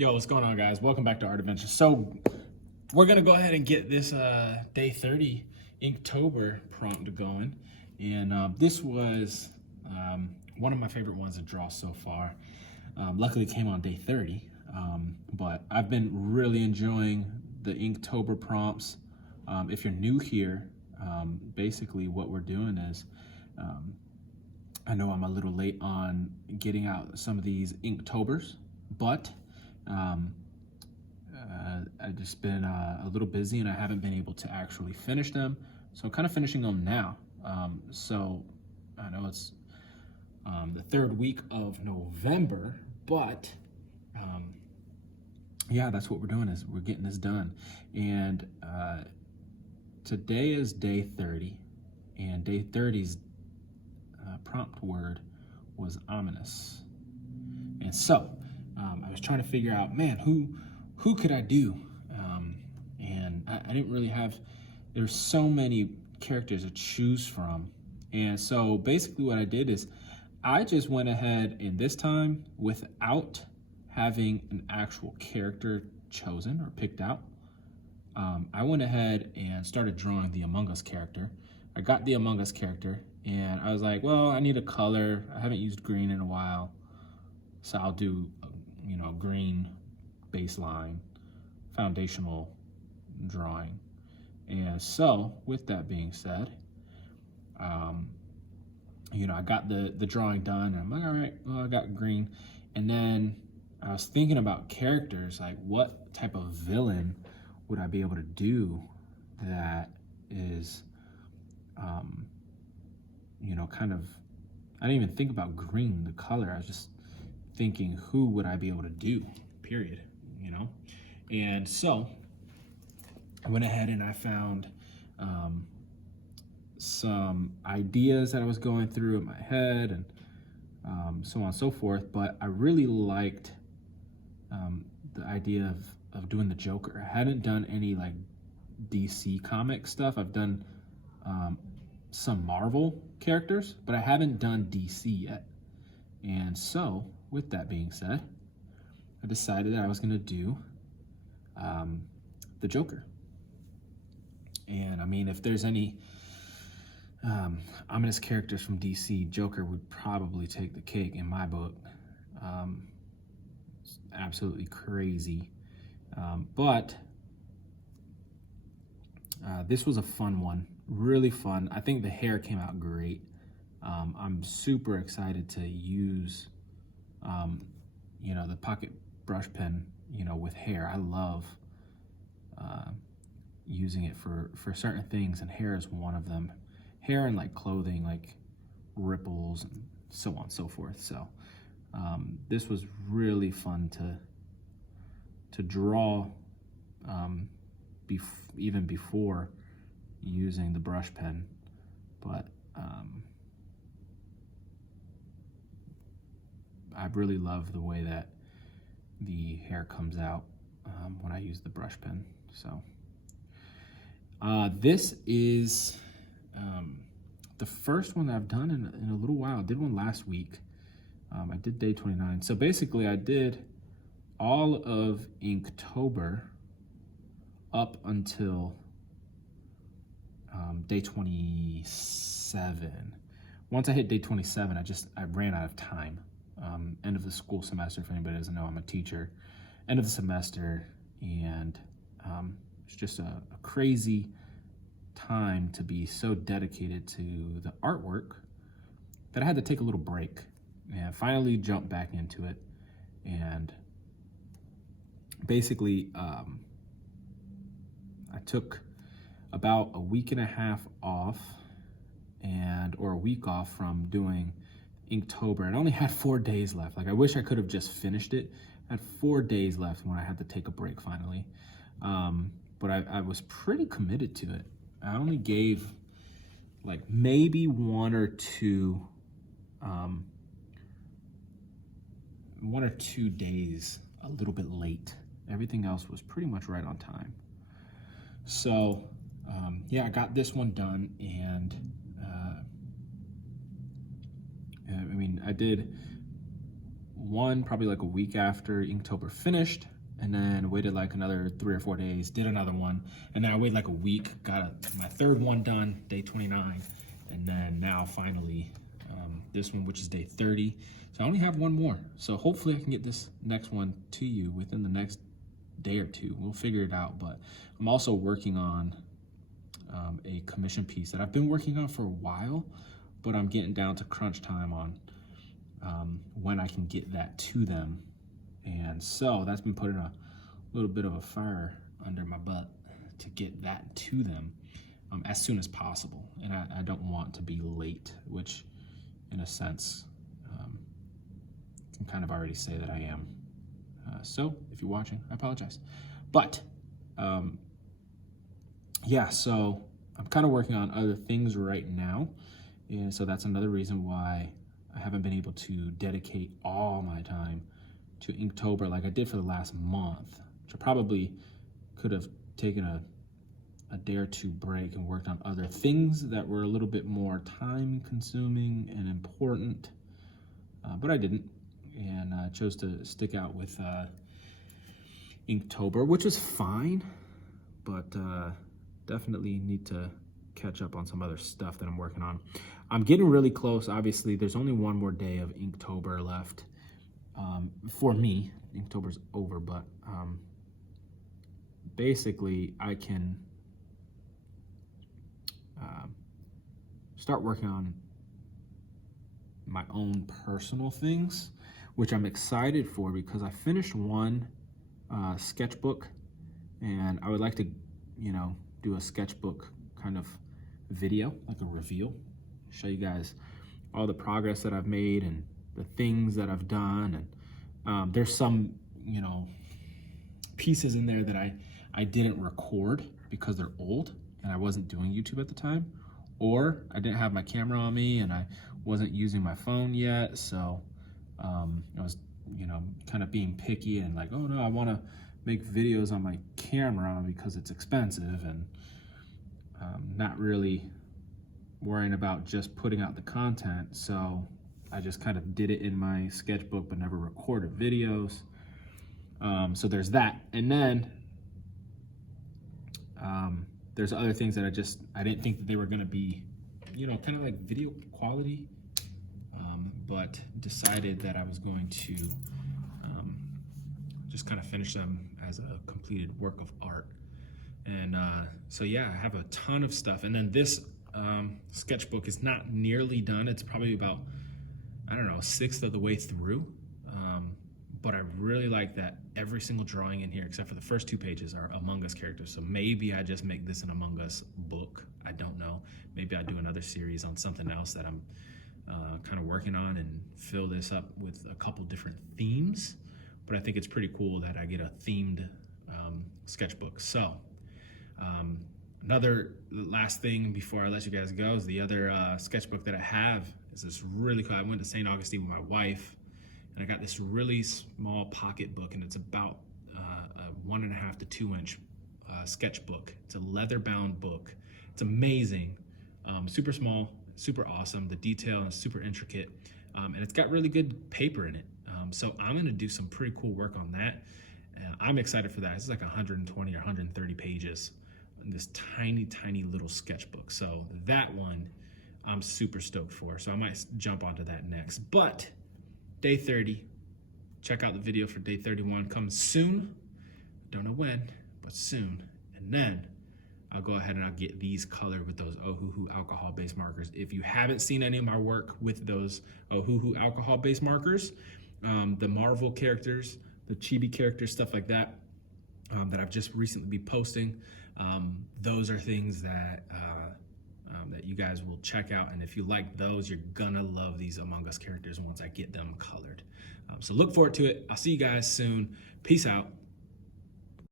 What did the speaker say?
Yo, what's going on, guys? Welcome back to Art Adventure. So we're gonna go ahead and get this day 30 Inktober prompt going, and this was one of my favorite ones to draw so far. Luckily, it came on day 30, but I've been really enjoying the Inktober prompts. If you're new here, basically what we're doing is I know I'm a little late on getting out some of these Inktobers, but I've just been a little busy and I haven't been able to actually finish them. So I'm kind of finishing them now. So I know it's the third week of November, but yeah, that's what we're doing, is we're getting this done. And today is day 30, and day 30's prompt word was ominous. And so I was trying to figure out, man, who could I do? And I didn't really have, there's so many characters to choose from. And so basically what I did is I just went ahead, and this time, without having an actual character chosen or picked out, I went ahead and started drawing the Among Us character. I got the Among Us character, and I was like, well, I need a color. I haven't used green in a while, so I'll do, green baseline foundational drawing. And so, with that being said, I got the drawing done, and I'm like, all right, well, I got green. And then I was thinking about characters, like what type of villain would I be able to do that is, kind of, I didn't even think about green, the color. I was just thinking, who would I be able to do, period, And so I went ahead and I found some ideas that I was going through in my head, and so on and so forth. But I really liked the idea of doing the Joker. I hadn't done any like DC comic stuff. I've done some Marvel characters, but I haven't done DC yet. And so, with that being said, I decided that I was going to do the Joker. And I mean, if there's any ominous characters from DC, Joker would probably take the cake in my book. It's absolutely crazy. But this was a fun one, really fun. I think the hair came out great. I'm super excited to use, the pocket brush pen, with hair. I love using it for certain things, and hair is one of them. Hair and like clothing, like ripples and so on and so forth. So this was really fun to draw, even before using the brush pen. But I really love the way that the hair comes out when I use the brush pen. So this is the first one that I've done in a little while. I did one last week. I did day 29. So basically I did all of Inktober up until day 27. Once I hit day 27, I ran out of time. End of the school semester, if anybody doesn't know, I'm a teacher. End of the semester, and it's just a crazy time to be so dedicated to the artwork that I had to take a little break and finally jump back into it. And basically, I took about a week and a half off, or a week off from doing Inktober. I only had 4 days left. Like, I wish I could have just finished it. I had 4 days left when I had to take a break finally. But I was pretty committed to it. I only gave like maybe one or two days a little bit late. Everything else was pretty much right on time. So yeah, I got this one done, and I did one probably like a week after Inktober finished, and then waited like another 3 or 4 days, did another one, and then I waited like a week, got my third one done, day 29, and then now finally this one, which is day 30. So I only have one more. So hopefully I can get this next one to you within the next day or two. We'll figure it out, but I'm also working on a commission piece that I've been working on for a while, but I'm getting down to crunch time on when I can get that to them. And so that's been putting a little bit of a fire under my butt to get that to them as soon as possible. And I don't want to be late, which in a sense, can kind of already say that I am. So if you're watching, I apologize. But yeah, so I'm kind of working on other things right now. And so that's another reason why I haven't been able to dedicate all my time to Inktober like I did for the last month, which I probably could have taken a day or two break and worked on other things that were a little bit more time consuming and important, but I didn't, and chose to stick out with Inktober, which was fine, but definitely need to catch up on some other stuff that I'm working on. I'm getting really close. Obviously, there's only one more day of Inktober left. For me, Inktober's over, but basically I can start working on my own personal things, which I'm excited for because I finished one sketchbook, and I would like to, do a sketchbook kind of video, like a reveal, show you guys all the progress that I've made and the things that I've done. And there's some, pieces in there that I didn't record because they're old and I wasn't doing YouTube at the time, or I didn't have my camera on me and I wasn't using my phone yet. So I was, kind of being picky and like, oh no, I want to make videos on my camera because it's expensive, and not really worrying about just putting out the content. So I just kind of did it in my sketchbook but never recorded videos. So there's that. And then there's other things that I didn't think that they were gonna be, kind of like video quality, but decided that I was going to just kind of finish them as a completed work of art. And so yeah, I have a ton of stuff. And then this sketchbook is not nearly done. It's probably about, I don't know, a sixth of the way through. But I really like that every single drawing in here, except for the first 2 pages, are Among Us characters. So maybe I just make this an Among Us book. I don't know. Maybe I do another series on something else that I'm kind of working on and fill this up with a couple different themes. But I think it's pretty cool that I get a themed sketchbook. So another last thing before I let you guys go is the other sketchbook that I have is this really cool. I went to St. Augustine with my wife, and I got this really small pocket book, and it's about a 1.5 to 2 inch sketchbook. It's a leather bound book. It's amazing, super small, super awesome. The detail is super intricate, and it's got really good paper in it. So I'm gonna do some pretty cool work on that. I'm excited for that. It's like 120 or 130 pages in this tiny, tiny little sketchbook. So that one I'm super stoked for. So I might jump onto that next. But day 30, check out the video for day 31. Comes soon. Don't know when, but soon. And then I'll go ahead and I'll get these colored with those Ohuhu alcohol-based markers. If you haven't seen any of my work with those Ohuhu alcohol-based markers, the Marvel characters, the Chibi characters, stuff like that, that I've just recently been posting, those are things that that you guys will check out. And if you like those, you're gonna love these Among Us characters once I get them colored. So look forward to it. I'll see you guys soon. Peace out.